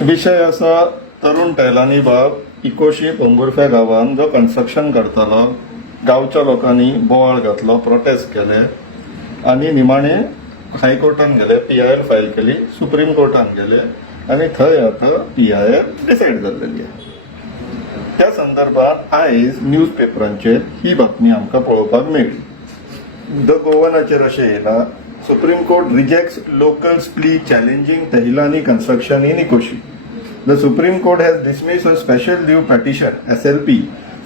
विषय असा तरुण टैलानी बाब इकोशी पोंबुर्फे गांवांत जो कन्स्ट्रक्शन करतालो गांवच्या लोकांनी बोवाळ घातलो, प्रोटेस्ट केले आणि निमाणे हायकोर्टान गेले, PIL फायल केली, सुप्रीम कोर्टान गेले आणि थंय आता PIL डिसायड जाल्लेली आहे. त्या संदर्भात आयज न्यूज पेपरांचेर ही बातमी आमकां पळोवपाक मेळ्ळी. द गोवनाचेर अशें येयला, Supreme Court rejects locals plea challenging Tehlani construction in Ekoshi. The Supreme Court has dismissed a special leave petition (SLP)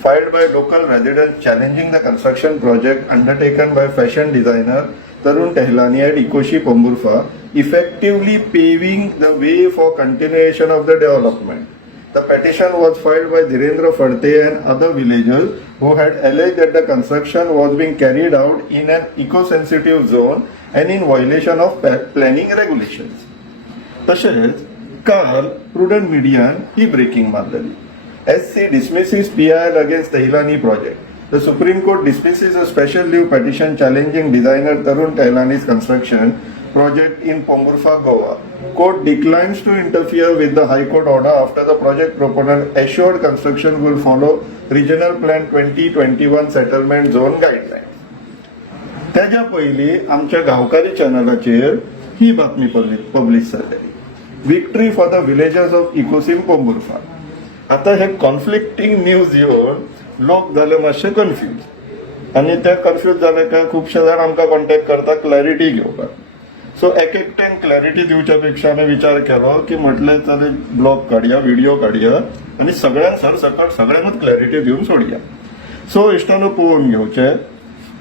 filed by local residents challenging the construction project undertaken by fashion designer Tarun Tehlani at Ikoshi Pomburfa, effectively paving the way for continuation of the development. The petition was filed by Dhirendra Fadte and other villagers who had alleged that the construction was being carried out in an eco-sensitive zone and in violation of planning regulations. तसेच काल prudent मिडियान ही breaking मारलेली. SC dismisses PIL against Tehlani project. The Supreme Court dismisses a special leave petition challenging designer Tarun Tehlani's construction project in Pomburfa, Goa. Court declines to interfere with the High Court order after the project proponent assured construction will follow Regional Plan 2021 Settlement Zone guidelines. त्याच्या पयली आमच्या गावकारी चॅनलाचेर ही बातमी publish जाल्ली. Victory for the villagers of Ekoxim Pomburpa. आता हे conflicting news येवन लोक झाले मातशे कन्फ्यूज आणि ते कन्फ्यूज जाले काय खुबशे जाण आमकां कॉन्टॅक्ट करता क्लॅरिटी घेवपाक. सो एक एकट्यान क्लॅरिटी दिवच्या पेक्षा आमी विचार केलो की म्हटलें जाल्यार ब्लॉग काडया, व्हिडिओ काडया आणि सगळ्यांक सरसकट सगळ्यांकच क्लॅरिटी दिवन सोडया. सो इश्टानो पळोवन घेवचे,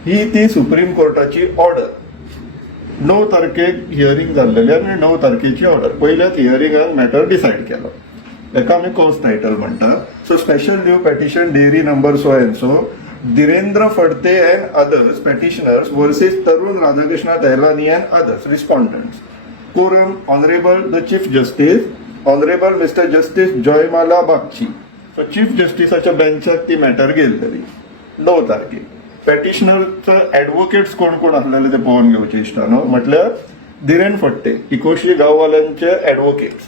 ही ती सुप्रीम कोर्टाची ऑर्डर. 9 तारखेक हियरिंग जाल्लेली आणि 9 तारखेची ऑर्डर. पयल्याच हियरिंगान मॅटर डिसायड केलो. एका आमी कॉज टायटल म्हणटा. So special leave petition diary number so and so Dhirendra Phadte and others petitioners versus Tarun Radhakrishna Tehlani and others respondents. Coram honourable the chief justice, honourable mister justice Joymalya Bagchi. So chief जस्टिसाच्या बेंचाक ती matter गेल्ली 9 तारखेक. पेटिशनरचं advocates कोण कोण असलेले ते पळोवन घेवचे इश्टानो. म्हटल्यार धीरेन फडते इकोशी गांववाल्यांचे advocates,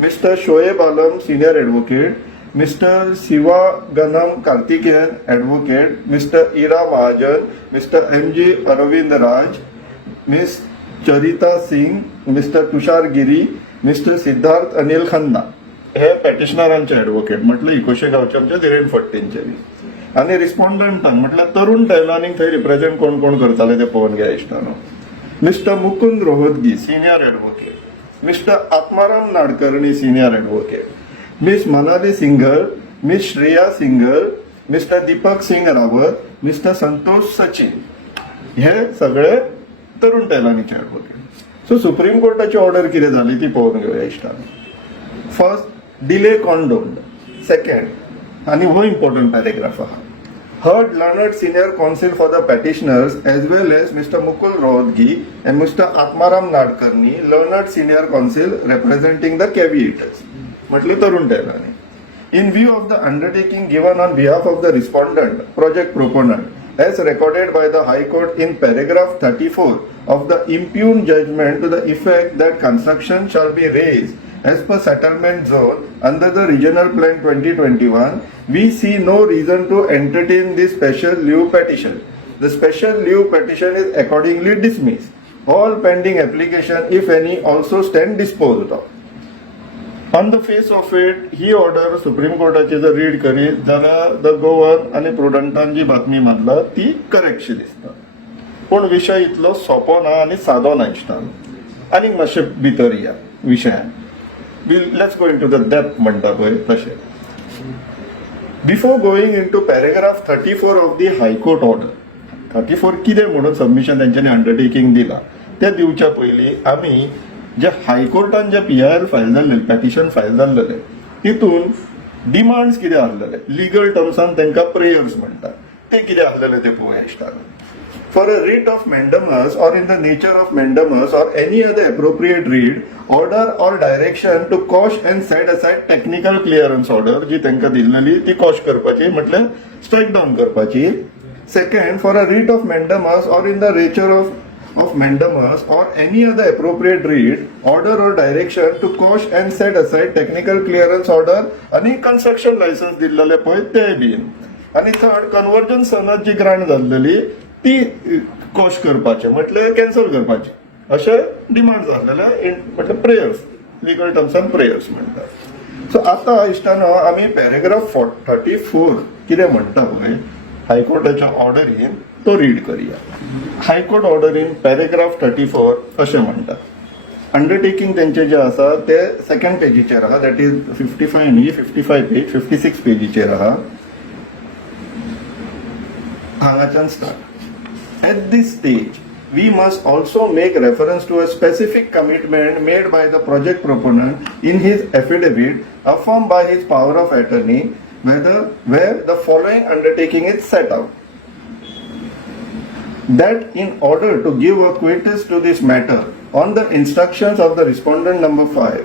mister Shoeb Alam senior advocate, mister Sivagnanam Karthikeyan advocate, mister Ira Mahajan, mister MG Arvind Raj, miss Charita Singh, mister Tushar Giri, mister Siddharth Anil Khanna. हे पेटिशनरांचे ॲडव्होकेट म्हटलं इकोशे गावचे आमचे धीरेन फडतेंचे बी. आणि रिस्पॉन्डंटांक म्हटल्यार तरुण टैलानीक थंय रिप्रेझेंट कोण कोण करताले ते पळोवन घ्या इश्टानो. Mister Mukund Rohatgi senior advocate, mister Atmaram Nadkarni senior advocate, miss Manali Singhar, miss Shreya Singhar, mister Deepak Singh Rawat, mister Santosh Sachin. हे सगळे तरुण टैलानीचे ॲडव्होकेट. सो सुप्रीम कोर्टाची ऑर्डर कितें जाली ती पळोवन घेवया इश्टानो. First, delay condoned. सेकंड, आणि हो इम्पॉर्टंट पॅरेग्राफ आहा. Heard learned senior counsel for the petitioners as well as Mr. Mukul Rohatgi and Mr. Atmaram Nadkarni, learned senior counsel representing the caveators. म्हटले तरुण टैलानी. In view of the undertaking given on behalf of the respondent, project proponent, as recorded by the High Court in paragraph 34 of the impugned judgment to the effect that construction shall be raised as per settlement zone under the Regional Plan 2021, we see no reason to entertain this special leave petition. The special leave petition is accordingly dismissed. All pending application, if any, also stand disposed of. On the face of it, ही order Supreme कोर्टाची जर read करीत जाल्यार the Goan आणि प्रुडंटान जी बातमी मारला ती करेक्टशी दिसता. पूण विशय इतलो सोपो ना आणि सादो ना इश्टान. आनीक मातशे भितर या विशयान. Let's go into the depth म्हणटा पळय तशें. Before going into paragraph 34 of the high court order, 34 कितें म्हणून सबमिशन तेंच्यांनी अंडरटेकिंग दिला ते दिवच्या पयलीं आमी जे हायकोर्टान जे PIL फायल जाल्लेले, पेटिशन फायल जाल्लेले तितून डिमांड्स कितें आसलेले, लिगल टर्म्सान तांकां प्रेयर्स म्हणटात, ते कितें आसलेले ते पळोवया इश्टानो. For a writ of mandamus or in the nature of mandamus or any other appropriate writ, order or direction to quash and set aside technical clearance order जी तांकां दिल्लेली ती quash करपाची म्हटल्यार strike down करपाची. Second, for a writ of mandamus or in the nature of of mandamus or any other appropriate read, order or direction to quash and set aside technical clearance order आणि construction license दिलेले पळय ते bin. आणि third conversion सनद जी grant जाल्लेली ती कोश करपाचे म्हटल्यार कॅन्सल करपाची अशे डिमांड जाल्लेले म्हटल्यार प्रेयर्स लिगल टर्म्सान प्रेयर्स म्हणटात. सो आता इश्टानो आमी पॅरेग्राफ 34 कितें म्हणटा पळय हायकोर्टाच्या ऑर्डरीन तो रीड करूया. हायकोर्ट ऑर्डरीन पॅरेग्राफ 34 अशें म्हणटा अंडरटेकिंग तेंचे जे आसा ते सेकंड पेजीचेर आहा दॅट इज 55 न्ही 55 पेज 56 पेजीचेर आहा. हांगाच्यान start. At this stage we must also make reference to a specific commitment made by the project proponent in his affidavit affirmed by his power of attorney where the following undertaking is set out. That in order to give a quietus to this matter on the instructions of the respondent number 5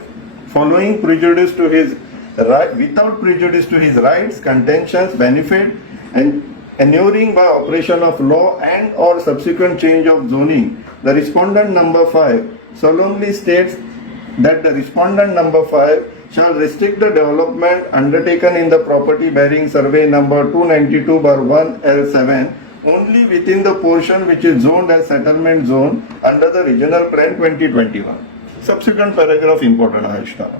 following prejudice to his right without prejudice to his rights, contentions, benefit and inuring by operation of law and or subsequent change of zoning, the respondent number 5 solemnly states that the respondent number 5 shall restrict the development undertaken in the property bearing survey number 292/1L7 only within the portion which is zoned as settlement zone under the regional plan 2021. Subsequent paragraph important hai.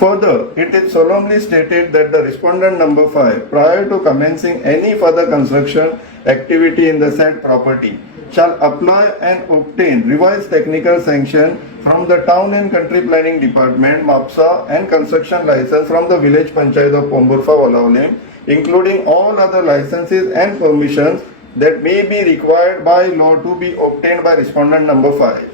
Further, it is solemnly stated that the respondent number 5, prior to commencing any further construction activity in the said property, shall apply and obtain revised technical sanction from the Town and Country Planning Department, MAPSA, and construction license from the Village Panchayat of Pomburfa, Valaulim, including all other licenses and permissions that may be required by law to be obtained by respondent number 5.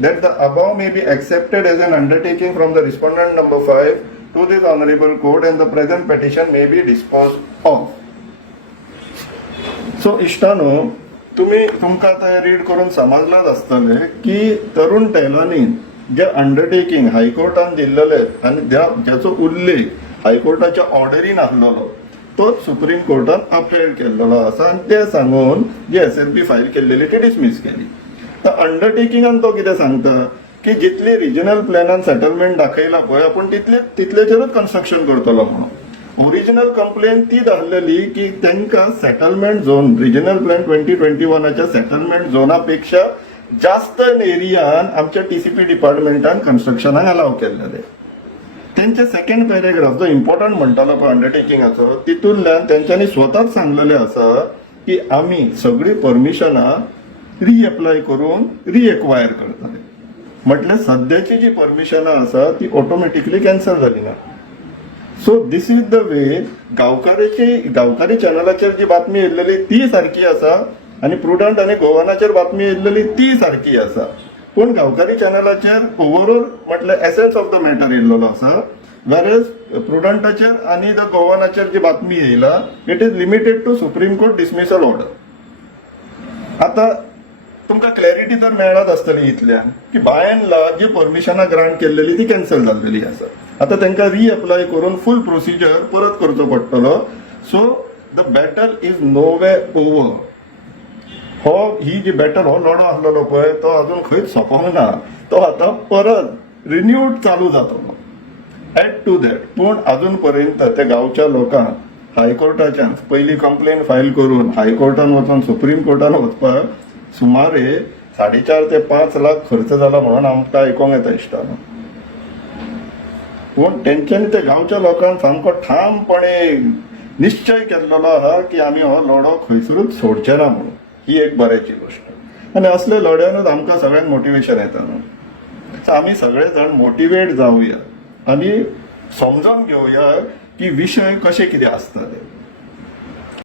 That the above may be accepted as an undertaking from the respondent number 5 to this honorable court and the present petition may be disposed of. So इश्टानो तुमकां आतां read करून समजलाच आसतलें की तरुण टॅलांनी जे undertaking हायकोर्टान दिल्लेले आनी ज्याचो उल्लेख हायकोर्टाच्या ऑर्डरीन आसलेलो तोच सुप्रीम कोर्टान अपील केल्लो आसा आनी ते सांगून जी SLP फायल केल्लेली ती डिसमीस केली. अंडरटेकिंगान तो कितें सांगता की जितली रिजनल प्लॅनान सेटलमेंट दाखयला पळय आपण तितलेचेरूच कन्स्ट्रक्शन करतलो म्हणून. ओरिजिनल कंप्लेन ती धाडलेली की तांकां सेटलमेंट झोन रिजनल प्लॅन 2021च्या सेटलमेंट झोनापेक्षा जास्त एरियान आमच्या TCP डिपार्टमेंटान कन्स्ट्रक्शनाक अलाव केल्लेले. त्यांचे सेकंड पॅरेग्राफ जो इम्पॉर्टंट म्हणटालो पळय अंडरटेकिंगाचो तितूंतल्यान तेंच्यांनी स्वताच सांगलेले आसा की आमी सगळी परमिशनां रिएप्लाय करून रिएक्वायर करतले. म्हटल्यार सध्याची जी परमिशनां आसा ती ऑटोमॅटिकली कॅन्सल जाली ना. So this is the way Gaonkari चॅनलाचेर जी बातमी येयल्लेली ती सारखी आसा आनी प्रुडंट आनी गोवानाचेर बातमी येयल्लेली ती सारखी आसा. पूण गांवकारी चॅनलाचेर ओवरऑल म्हटल्यार एसेन्स ऑफ द मॅटर येयल्लो आसा वेरएज प्रुडंटाचेर आनी द गोवानाचेर जी बातमी येयला it is limited to supreme court dismissal order. आता तुमकां क्लॅरिटी तर मेळत आसतली इतल्यान की बाय एंड लार्ज जी परमिशनां ग्रांट केल्लेली ती कॅन्सल जाल्लेली आसा. आता तांकां रिएप्लाय करून फूल प्रोसिजर परत करचो पडटलो. So the battle is no way over. ही जी बॅटल हो लढो आसलेलो पळय तो अजून खंयच सोंपोंक ना. तो आतां परत रिन्यूड चालू जातलो. एड टू दॅट पूण अजून पर्यंत त्या गांवच्या लोकांक हायकोर्टाच्यान पयली कंप्लेन फायल करून हायकोर्टान वचून सुप्रीम कोर्टान वचपाक सुमारे 4.5 ते 5 लाख खर्च जाला म्हणून आमकां आयकोंक येता इश्टानो. पूण तेंच्यांनी त्या गांवच्या लोकांक सामको ठामपणे निश्चय केल्लो आहा की आमी हो लढो खंयसरूच सोडचे ना म्हणून. ही एक बऱ्याची गोष्ट आनी असले लढ्यानूच आमकां सगळ्यांक मोटिवेशन येता न्हू. सो आमी सगळे जाण मोटिवेट जावया आनी समजून घेवया की विशय कशे कितें आसतले.